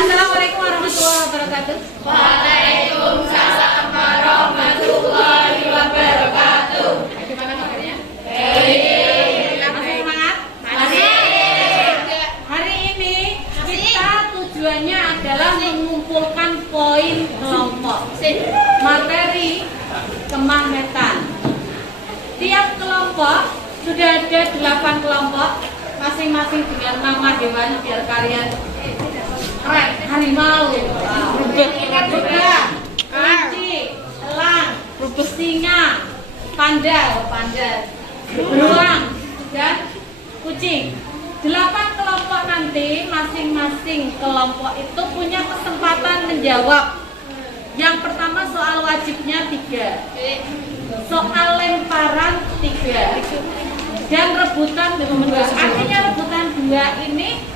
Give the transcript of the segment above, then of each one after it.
Assalamualaikum warahmatullahi wabarakatuh. Waalaikumsalam warahmatullahi wabarakatuh. Gimana kabarnya? Baik. Masih semangat? Masih. Hari ini kita tujuannya adalah mengumpulkan poin kelompok materi kemagnetan. Tiap kelompok sudah ada 8 kelompok, masing-masing dengan nama hewan biar kalian keren. Harimau, kuda, kelinci, elang, singa, panda, beruang, dan kucing. 8 kelompok nanti masing-masing kelompok itu punya kesempatan menjawab. Yang pertama soal wajibnya 3, soal lemparan 3, dan rebutan 2. Artinya rebutan 2 ini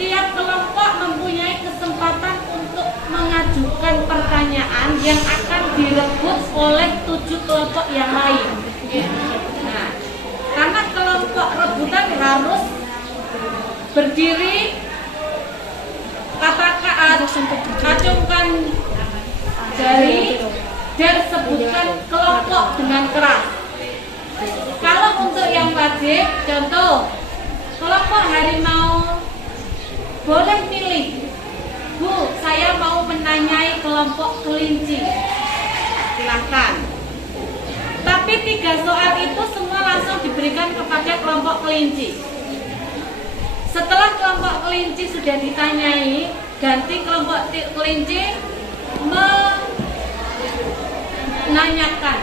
tiap kelompok mempunyai kesempatan untuk mengajukan pertanyaan yang akan direbut oleh 7 kelompok yang lain. Nah, karena kelompok rebutan harus berdiri, katakan, acungkan jari dan sebutkan kelompok dengan keras. Kalau untuk yang wajib, contoh kelompok harimau boleh milih, Bu, saya mau menanyai kelompok kelinci, silahkan. Tapi 3 soal itu semua langsung diberikan kepada kelompok kelinci. Setelah kelompok kelinci sudah ditanyai, ganti kelompok kelinci menanyakan,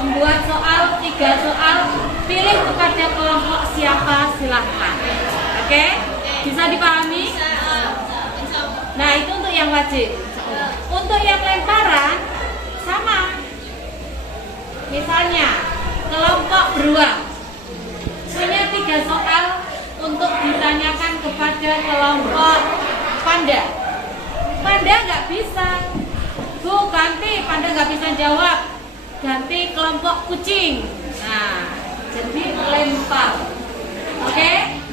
membuat soal 3 soal, pilih kepada kelompok siapa, silahkan. Oke? Bisa dipahami? Nah, itu untuk yang wajib. Untuk yang lemparan sama. Misalnya kelompok beruang punya 3 soal untuk ditanyakan kepada kelompok panda. Panda nggak bisa, Bu, ganti, panda nggak bisa jawab, ganti kelompok kucing. Nah, jadi lempar. Oke?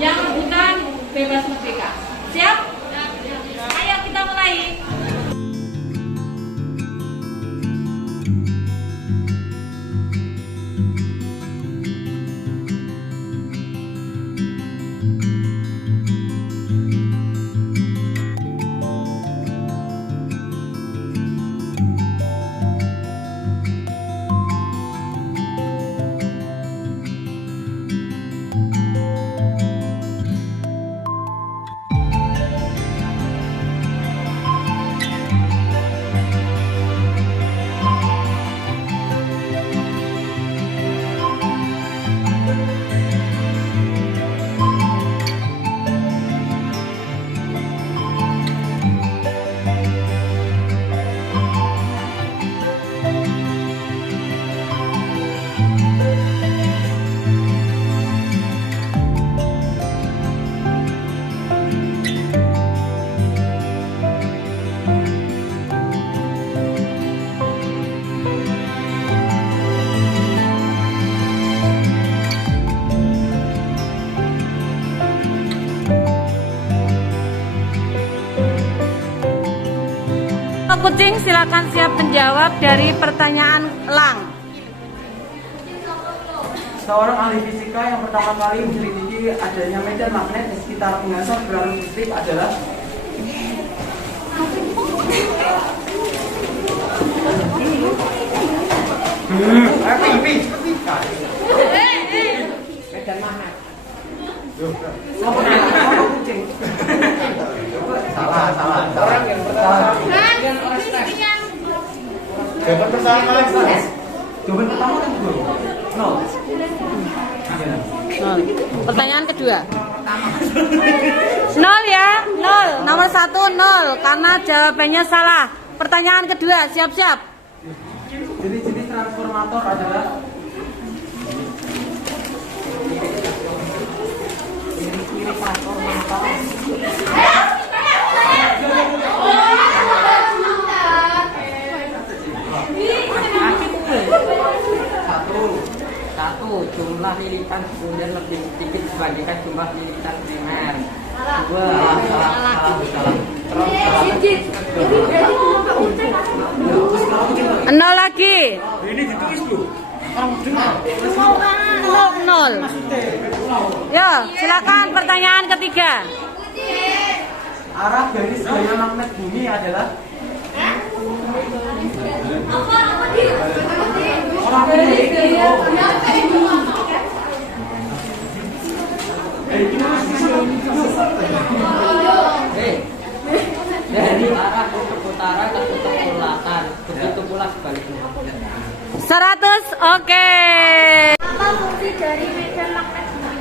Yang rebutan bebas merdeka. Siap? Ayo kita mulai. Kucing, silakan siap menjawab dari pertanyaan elang. Seorang ahli fisika yang pertama kali menyelidiki adanya medan magnet di sekitar pengasar berarus listrik adalah medan magnet. Apa kucing? Salah. Orang yang pertama. Jawaban pertama kan dulu. Nol. Pertanyaan kedua. 0 ya, 0. Nomor 1 0 karena jawabannya salah. Pertanyaan kedua, siap-siap. Jadi jenis transformator adalah satu jumlah lilitan sekunder lebih sedikit dibandingkan jumlah lilitan primer. 2 salah. Nol lagi. Ini ditulis loh. Nol. Yo, silakan pertanyaan ketiga. Arah garis gaya magnet bumi adalah orang Dari arah kutub utara ke kutub selatan, begitu pula sebaliknya. 100, oke. Apa fungsi dari medan magnet bumi?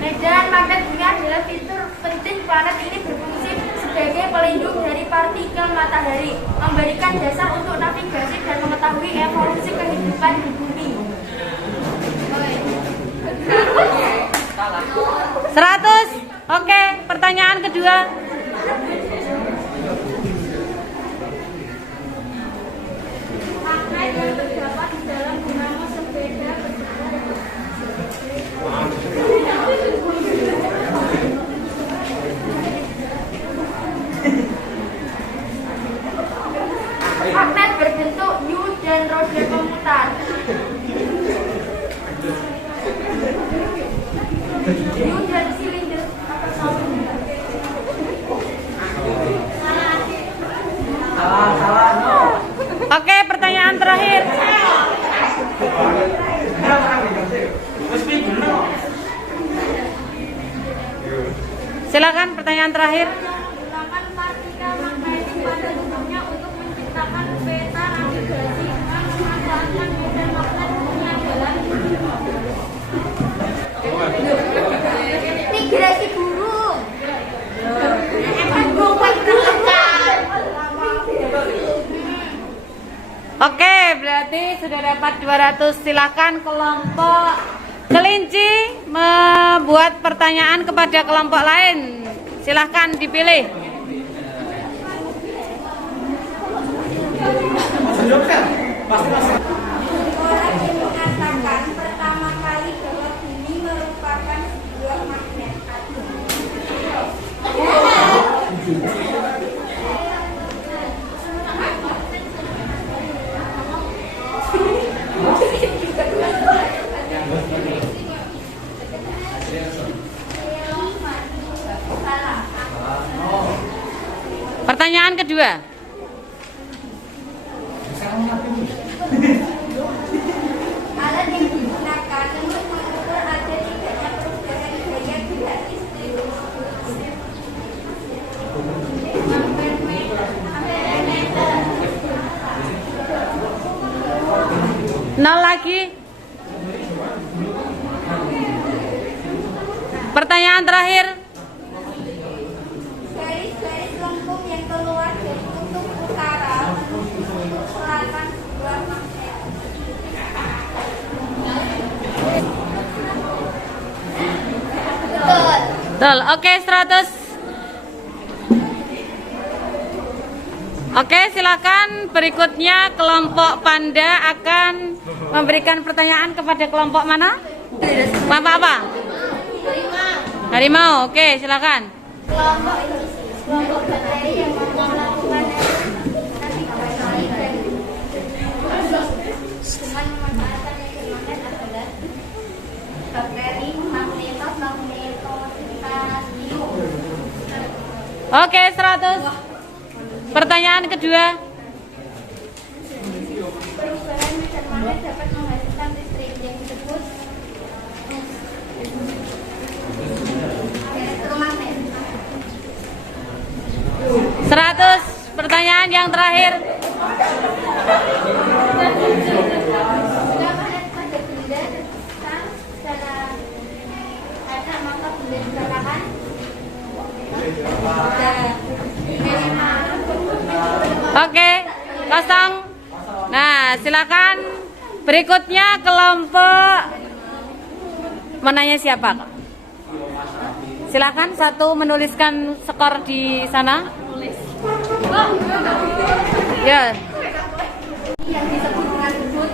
Medan magnet bumi adalah fitur penting. Planet ini berfungsi sebagai pelindung dari partikel matahari, memberikan dasar untuk navigasi dan mengetahui evolusi kehidupan di bumi. 100, oke. Pertanyaan kedua. Magnet yang terdapat di dalam dinamo sepeda magnet berbentuk U dan roda pemutar. U dan silinder atau saung. salah. Oke, pertanyaan terakhir. Silakan pertanyaan terakhir. Menggunakan partikel magnetik pada umumnya untuk menciptakan peta navigasi dengan memanfaatkan medan magnet bumi adalah migrasi burung. Oke, berarti sudah dapat 200. Silakan kelompok kelinci membuat pertanyaan kepada kelompok lain. Silakan dipilih. Orang yang mengatakan pertama kali bahwa bumi merupakan sebuah magnet. Pertanyaan kedua. Alat yang digunakan untuk mengukur ada tidaknya perubahan gaya gerak distribusi ampermeter. Nol lagi. Pertanyaan terakhir. Garis-garis lengkung yang keluar dari kutub utara menuju kutub selatan sebuah magnet. Betul. Betul. Oke, 100. Oke, silakan. Berikutnya kelompok panda akan memberikan pertanyaan kepada kelompok mana? Kelompok apa? Harimau. Oke, silakan. Kelompok bakteri yang melakukan navigasi dan dengan memanfaatkan medan magnet adalah bakteri magnetostasium. Oke, 100. Pertanyaan kedua. Perubahan medan magnet dapat menghasilkan listrik yang disebut elektromagnet. 100. Pertanyaan yang terakhir. Jika magnet pada benda terkesan secara ada maka benda dikatakan Oke, kosong. Nah, silakan. Berikutnya kelompok menanya siapa? Silakan satu menuliskan skor di sana. Ya. yang disebut dengan sudut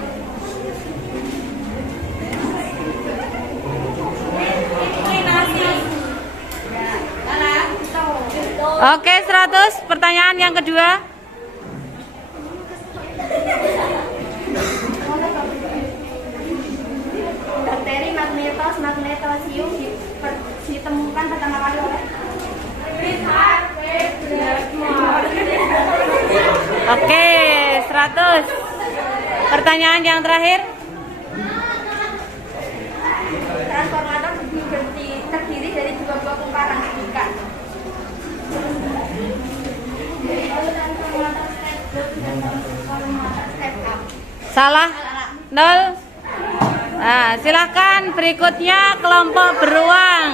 Oke, 100. Pertanyaan yang kedua. Bakteri magnetosium ditemukan pertama kali oleh Oke, 100. Pertanyaan yang terakhir. transformator terdiri dari dua buah kumparan ikan. Transformator step up. Salah. 0. Nah, silakan berikutnya kelompok beruang.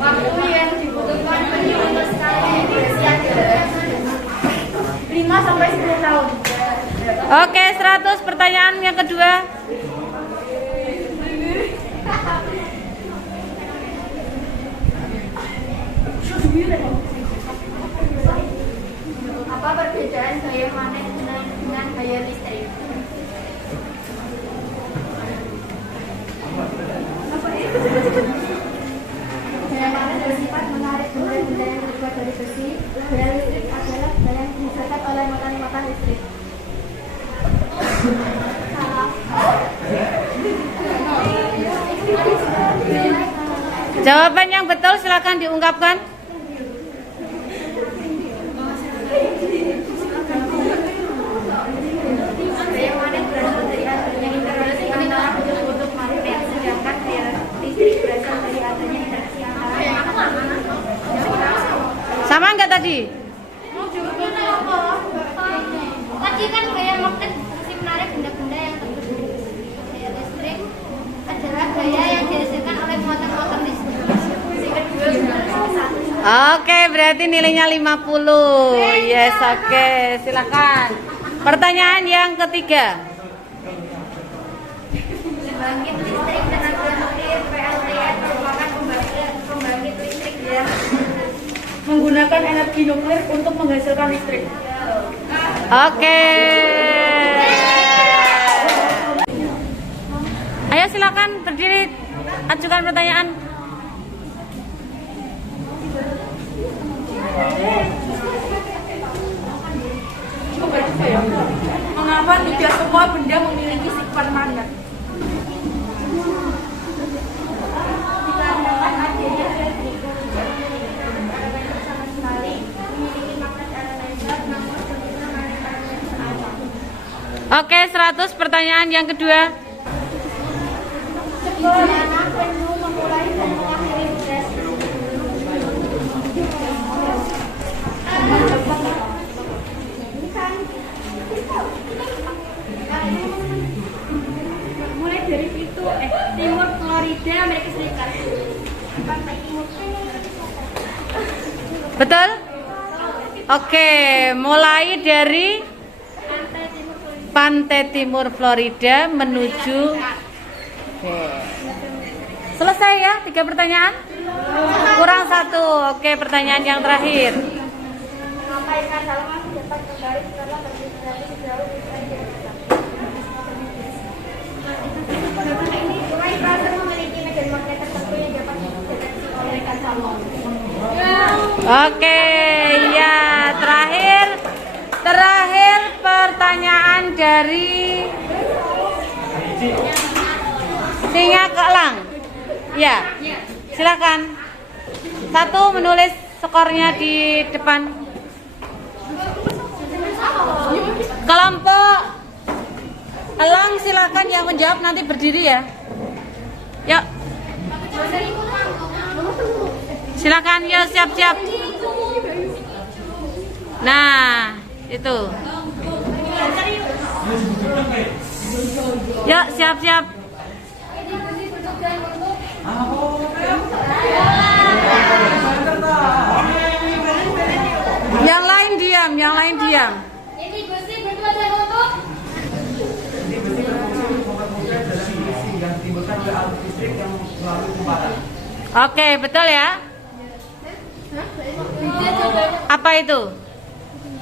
Waktu yang dibutuhkan penyu untuk skala emigrasi adalah 5 sampai 10 tahun. Oke, 100. Pertanyaan yang kedua. Apa perbedaan gaya magnet dengan gaya listrik? Gaya magnet bersifat menarik benda-benda yang terbuat dari besi. Gaya listrik adalah gaya yang dihasilkan oleh motor listrik. Salah. Jawaban yang betul silakan diungkapkan. Gaya magnet berasal dari adanya interaksi antara kutub magnet, sedangkan gaya listrik berasal dari adanya interaksi antara Sama enggak tadi? Tadi kan gaya magnet masih menarik benda-benda yang terbuat dari besi. Gaya listrik adalah gaya yang dihasilkan oleh motor listrik. Sehingga dua benar satu. Oke, berarti nilainya 50. Yes, oke. Silakan. Pertanyaan yang ketiga. Pembangkit listrik tenaga nuklir PLTN merupakan pembangkit listrik yang menggunakan energi nuklir untuk menghasilkan listrik. Oke. Ayo silakan berdiri, ajukan pertanyaan. Mengapa tidak semua benda memiliki sifat magnet? Dikarenakan adanya elektrik sama sekali memiliki magnet elemental, namun begitu magnet sama. Oke, 100. Pertanyaan yang kedua. Bagaimana penyu memulai dan mengakhiri stres? Mulai dari timur Florida, Amerika Serikat. Pantai timur. Betul? Oke, mulai dari pantai timur Florida menuju. Oke. Selesai ya, 3 pertanyaan? Kurang 1. Oke, pertanyaan yang terakhir. Mengapa ikan salmon dapat kembali setelah bermigrasi sejauh migrasi datang? Sungai Fraser memiliki medan magnet tertentu yang dapat dideteksi oleh ikan salmon. Oke, ya terakhir pertanyaan dari Singa Keelang. Ya, silakan. 1 menulis skornya di depan. Kelompok Elang silakan yang menjawab nanti berdiri ya. Yuk. Silakan yuk siap-siap. Nah, itu. Yuk siap-siap. Yang lain diam, yang lain diam. Ini besi berdua dan untuk Jadi besi adalah besi yang ditimbulkan oleh arus listrik yang melalui kumparan. Oke, betul ya. Apa itu?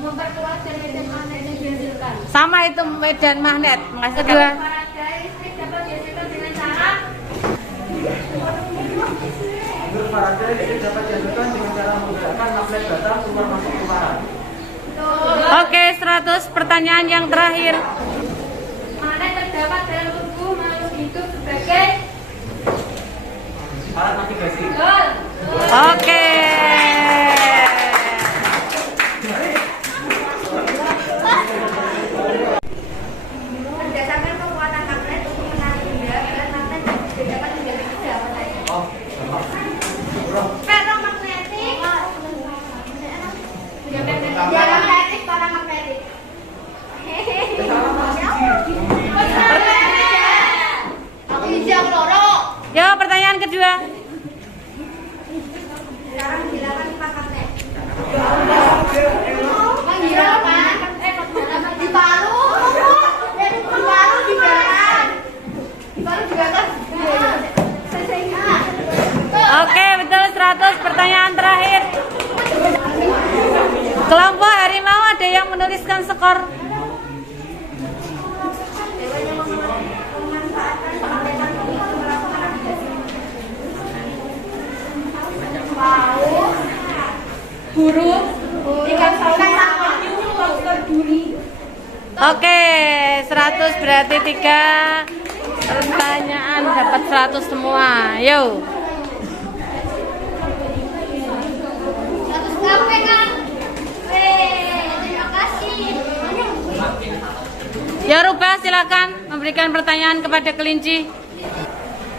memperkuat dan medan magnet yang dihasilkan. Sama itu medan magnet. Makasih kedua. Paradigma listrik dapat dihasilkan dengan cara Huruf parade itu dapat diajukan dengan cara menggunakan magnet data keluar masuk tukaran. Oke, 100 pertanyaan yang terakhir. Mana terdapat dalam tubuh makhluk hidup sebagai Alat navigasi. betul. Oke. Berdasarkan kekuatan magnet untuk menarik benda, berat magnet dapat menjadi tiga apa saja? Oh, Ferromagnetik, diamagnetik, paramagnetik. Aku hijau loro. Yo, pertanyaan kedua. Sekarang silakan Pak Magnet. Menghiraukan di Palu, di Palu di Barat, di Palu juga kan? Oke, betul 100 pertanyaan terakhir. Kelompok harimau ada yang menuliskan skor. Huruf ikan duri. Oke, 100 berarti 3 pertanyaan dapat 100 semua. Yo. 100 kafe kan? Terima kasih. Ya Rubah, silakan memberikan pertanyaan kepada kelinci.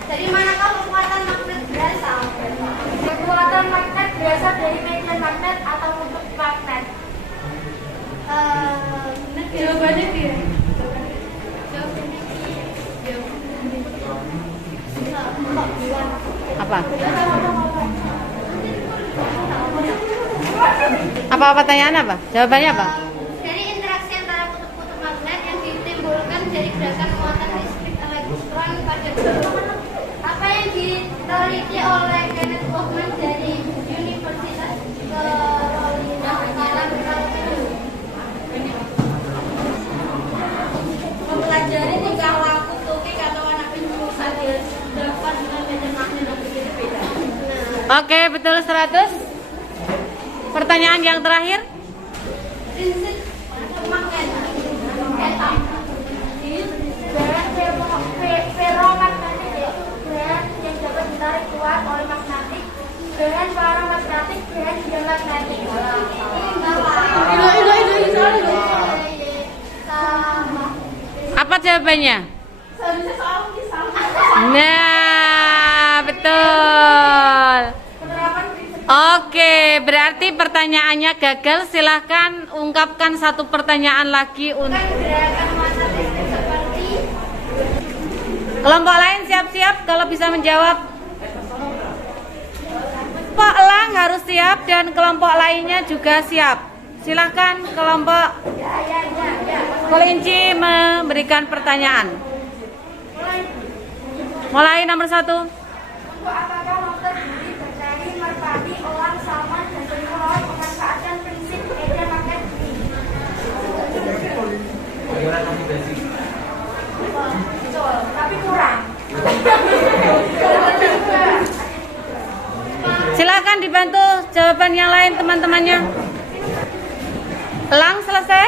Dari manakah kekuatan magnet berasal? Kekuatan magnet berasal dari medan magnet atau kutub magnet? Jawabannya dia. Apa? Apa pertanyaan apa? Jawabannya apa? Dari interaksi antara kutub-kutub magnet yang ditimbulkan dari gerakan muatan listrik elektron pada apa yang diteliti oleh Kenneth Bowman dari Universitas Carolina dalam Colorado. Mempelajari tingkah laku tukik atau anak penjuru saat dapat dengan medan magnet yang berbeda-beda. Oke, betul 100. Pertanyaan yang terakhir. Prinsip magnet etam. Bahan ferromagnetik yaitu bahan yang dapat ditarik keluar oleh magnetik. Bahan paramagnetik bahan diamagnetik. Sama. Apa jawabannya? Seharusnya sama. Nah, betul. Penerapan prinsip Oke, berarti pertanyaannya gagal. Silahkan ungkapkan satu pertanyaan lagi untuk gerakan muatan listrik seperti kelompok lain. Siap-siap kalau bisa menjawab. Pak Elang harus siap dan kelompok lainnya juga siap. Silahkan kelompok kelinci memberikan pertanyaan. Mulai nomor 1. untuk apakah dokter Budi Bertani Merpati Elang Salman dan Roy memanfaatkan prinsip medan magnet bumi? Alat navigasi. Betul, tapi kurang. Silakan dibantu jawaban yang lain teman-temannya. Elang selesai?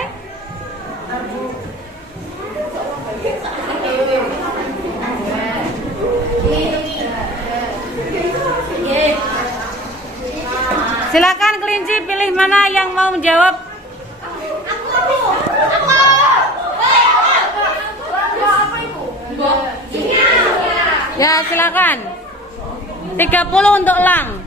Silakan kelinci pilih mana yang mau menjawab. Ya, silakan. 30 untuk elang.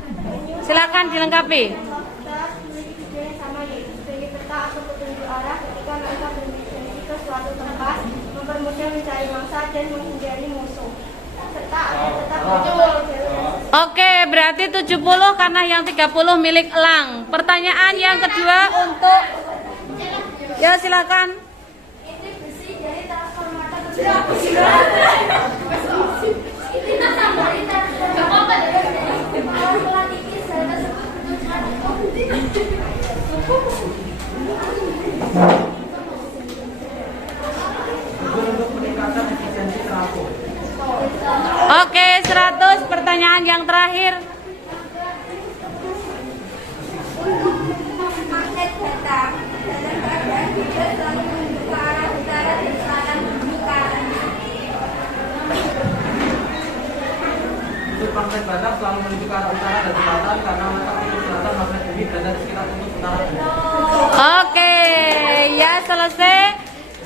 Silakan dilengkapi. Sama sebagai peta atau petunjuk arah ketika mereka bermisi ke suatu tempat, mempermudah mencari mangsa dan menghindari musuh. Serta ada tetap betul. Oke, berarti 70 karena yang 30 milik elang. Pertanyaan yang kedua untuk ya silakan. Ini besi dari transformator Untuk meningkatkan efisiensi trafo. Oke, 100 pertanyaan yang terakhir. selalu menuju ke arah utara dan selatan karena letak kutub selatan magnet bumi berada di sekitar kutub utara. Oke, ya selesai.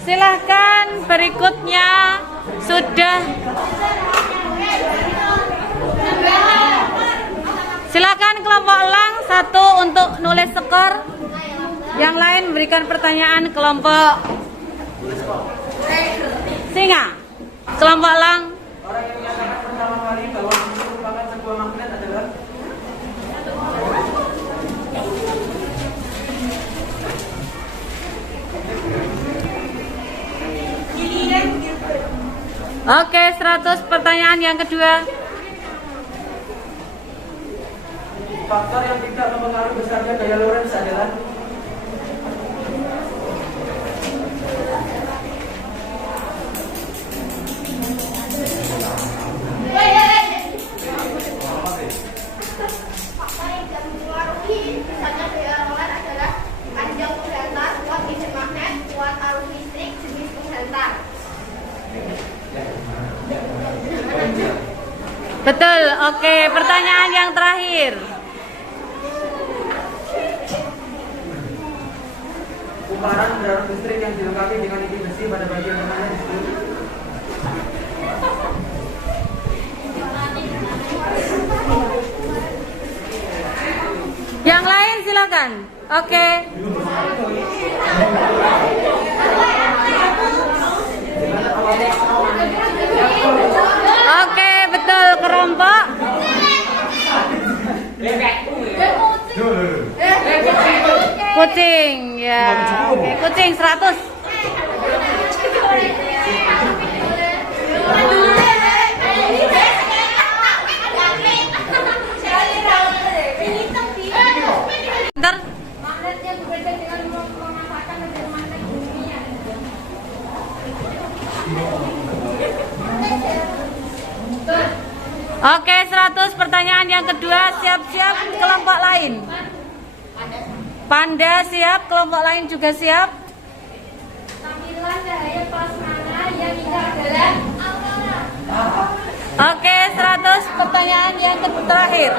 Silahkan berikutnya sudah. Silakan kelompok elang 1 untuk nulis skor. Yang lain berikan pertanyaan kelompok singa. Kelompok elang. Orang yang menyatakan pertama kali bahwa bumi merupakan sebuah magnet adalah Oke, 100 pertanyaan yang kedua. faktor yang tidak mempengaruhi besarnya gaya Lorentz adalah Faktor yang tidak mempengaruhi besarnya gaya Lorentz adalah panjang penghantar, kuat medan magnet, kuat arus listrik, jenis penghantar. Betul. Oke, pertanyaan yang terakhir. kumparan berarus listrik yang dilengkapi dengan inti besi pada bagian tengahnya disebut Yang lain silakan. Oke. Oke, betul kelompok. Kucing, ya. Oke, kucing 100. Ntar. Magnet yang berbeda dengan memanfaatkan medan magnet bumi. Oke, 100 pertanyaan yang kedua. Siap-siap kelompok lain. Panda siap, kelompok lain juga siap. Tampilan cahaya plasmana yang indah adalah aurora. Oke, 100 pertanyaan yang terakhir.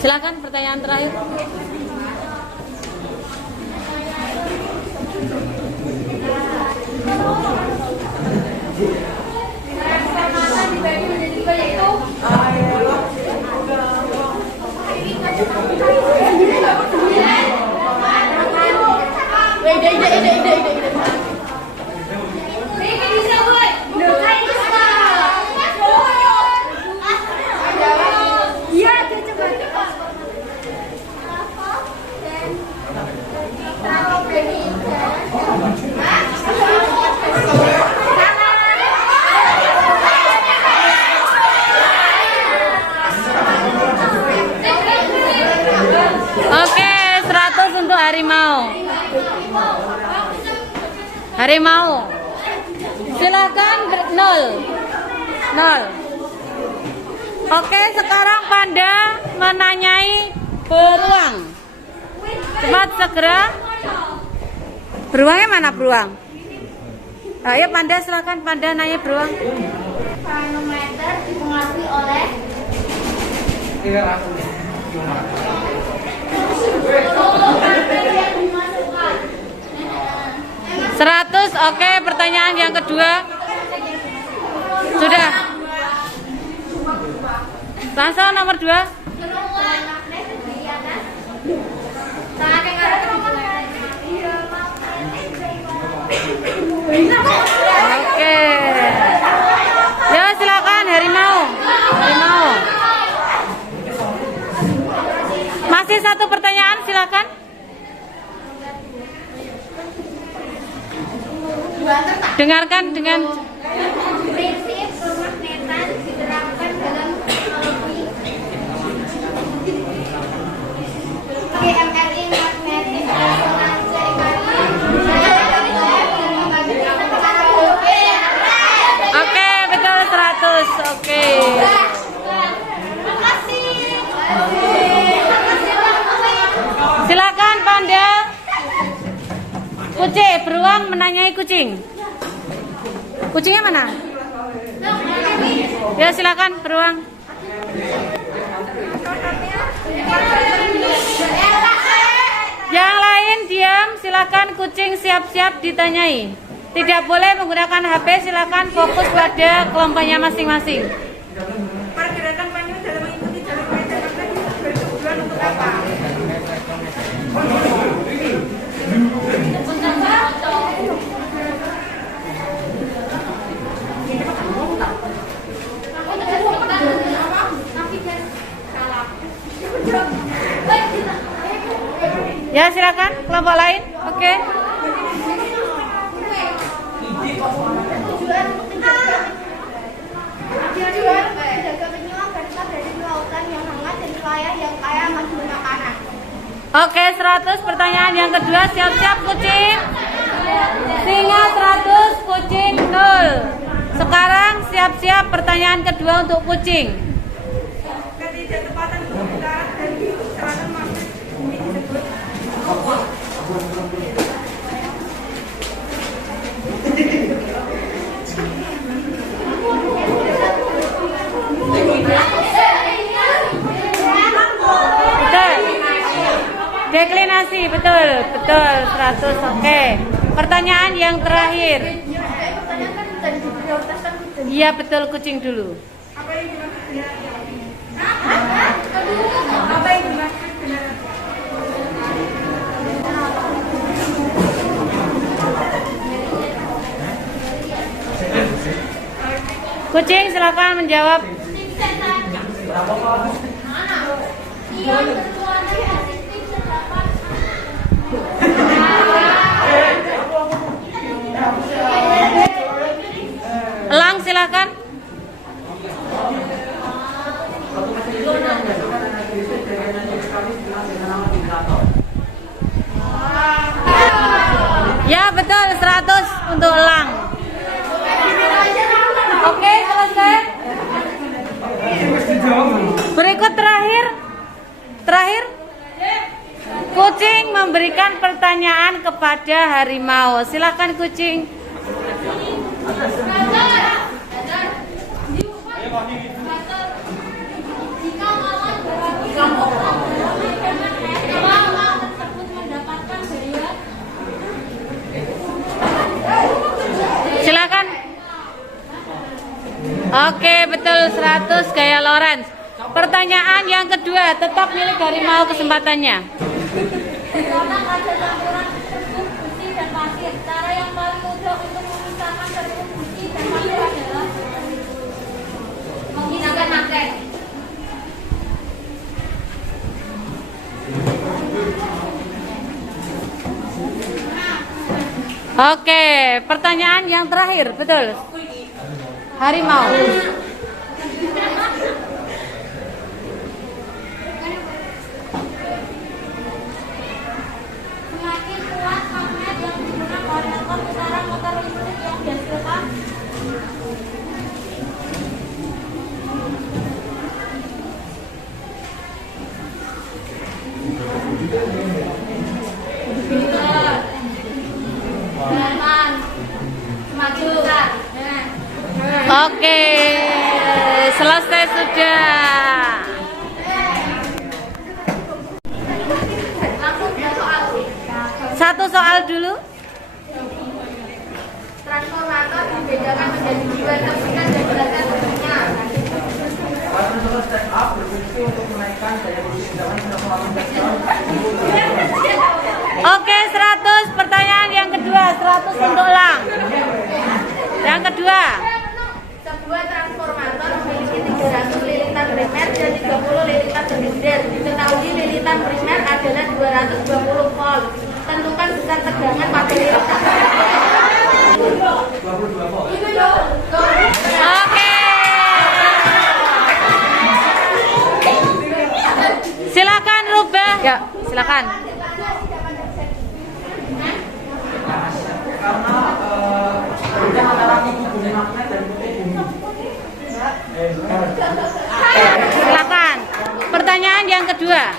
Silakan pertanyaan terakhir. Plasmana dibagi menjadi 2 yaitu Oke, 100 untuk harimau. Harimau. Silakan 0. Oke, sekarang panda menanyai beruang. Cepat segera. Beruangnya mana beruang? Ayo panda, silakan panda nanya beruang. manometer dipengaruhi oleh tidak aku 100. Oke, pertanyaan yang kedua. Sudah. Langsung nomor 2. Oke. Ya, silakan harimau. Harimau. Masih 1 pertanyaan, silakan. Dengarkan dengan prinsip pemagnetan diterapkan dalam teknologi GMRI magnetic resonance Oke, betul 100. Oke. Kucing, beruang menanyai kucing. Kucingnya mana? Ya silakan beruang. Yang lain diam, silakan kucing siap-siap ditanyai. Tidak boleh menggunakan HP, silakan fokus pada kelompoknya masing-masing. Pergerakan penyu dalam mengikuti jalur medan magnet bertujuan untuk apa? Ya silakan kelompok lain. Oke. Tujuan menjaga penyu agar tetap berada di lautan yang hangat dan wilayah yang kaya akan sumber makanan. Oke, 100 pertanyaan yang kedua, siap-siap kucing. Singa 100, kucing 0. Sekarang siap-siap pertanyaan kedua untuk kucing. Ketidaktepatan bumi darat dan seratan magnet bumi disebut Betul. Deklinasi, betul, betul 100. Oke. Pertanyaan yang terakhir. pertanyaan kan tadi diprioritaskan kucing. Iya, betul, kucing dulu. Apa yang dimaksud dengan apa yang dimaksud dengan Kucing silakan menjawab. Elang silakan. Ya betul 100 untuk elang. Oke selesai. Berikut terakhir kucing memberikan pertanyaan kepada harimau. Silakan kucing. Silakan. Oke, betul 100 gaya Lawrence. Pertanyaan yang kedua, tetap milik harimau kesempatannya. Karena ada campuran tepung, besi, dan pasir. Cara yang paling mudah untuk memisahkan tepung, besi, dan pasir adalah menggunakan magnet. Oke, pertanyaan yang terakhir, betul. Harimau. Semakin kuat magnet yang digunakan oleh putaran motor listrik yang dihasilkan, semakin besar. Oke, selesai sudah. Langsung ke soal. Satu soal dulu. Transformator dibedakan menjadi dua terminal dan jelaskan bentuknya. Transformator step up berfungsi untuk menaikkan daya produksi tegangan transformator. Oke, 100 pertanyaan yang kedua, 100 untuk elang. Yang kedua. Sebuah transformator memiliki 300 lilitan primer dan 30 lilitan sekunder. Diketahui lilitan primer adalah 220 volt. Tentukan besar tegangan pada lilitan. 22 volt. Oke. Silakan rubah. Ya, silakan. Karena perbedaan antara kubu bumi magnet dan kubu bumi. Silakan. Pertanyaan yang kedua.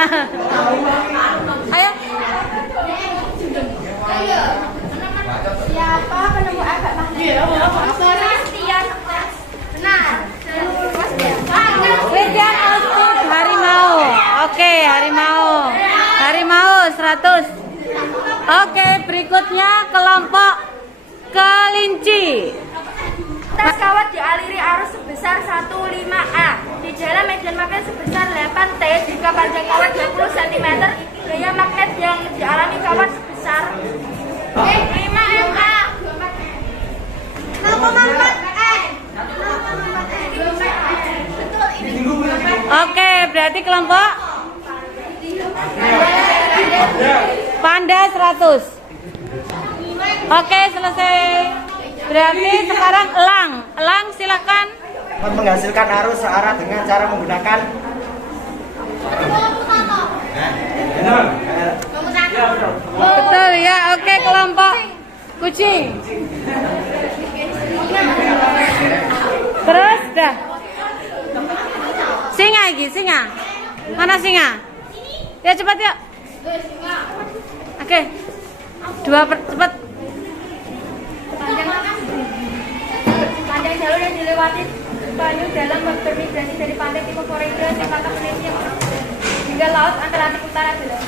Ayo. Siapa penemu agak magnet? Christian. Benar. Christian Austin harimau. Oke, harimau. Harimau 100. Oke, berikutnya kelompok kelinci. Tas kawat dialiri arus sebesar 15A. Di jalan medan magnet sebesar 8T. Jika panjang kawat 20 cm, gaya magnet yang dialami kawat sebesar 5MA. Oke, berarti kelompok panda 100. Oke, selesai. Berarti sekarang elang. Elang silakan. Menghasilkan arus searah dengan cara menggunakan Betul ya. Oke, kelompok kucing. Terus dah. Singa lagi, singa. Mana singa? Ya cepat yuk. Oke. Cepat. Panjang jalur yang dilewati penyu dalam bermigrasi dari pantai timur Florida, Selatan Indonesia hingga laut Atlantik Utara adalah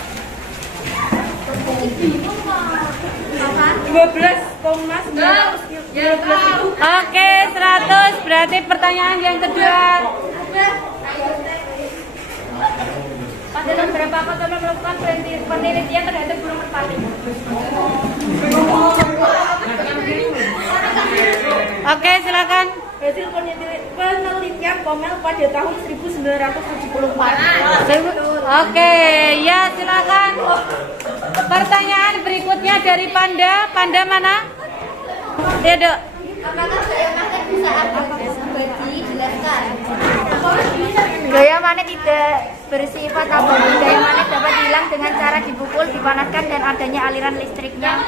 12,912. Oke, 100. Berarti pertanyaan yang kedua. Pada tahun berapa Kotono melakukan penelitian terhadap burung merpati? Oke, silakan. Hasil penelitian Komel pada tahun 1974. Oke, ya silakan. Pertanyaan berikutnya dari Panda. Panda mana? Ya, Dok. Apakah gaya magnet bisa abadi? Jelaskan. Gaya magnet tidak bersifat abadi. Gaya magnet dapat hilang dengan cara dipukul, dipanaskan, dan adanya aliran listriknya.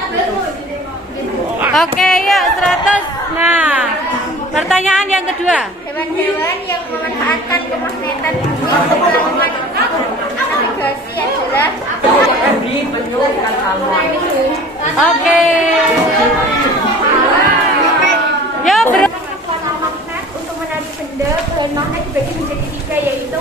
Oke, yuk 100. Nah, pertanyaan yang kedua. Hewan-hewan yang memanfaatkan kemagnetan bumi untuk melakukan navigasi yang jelas. Di penyu ikan salmon. Oke. Yuk, Warna magnet untuk menarik benda, bahan magnet dibagi menjadi 3, yaitu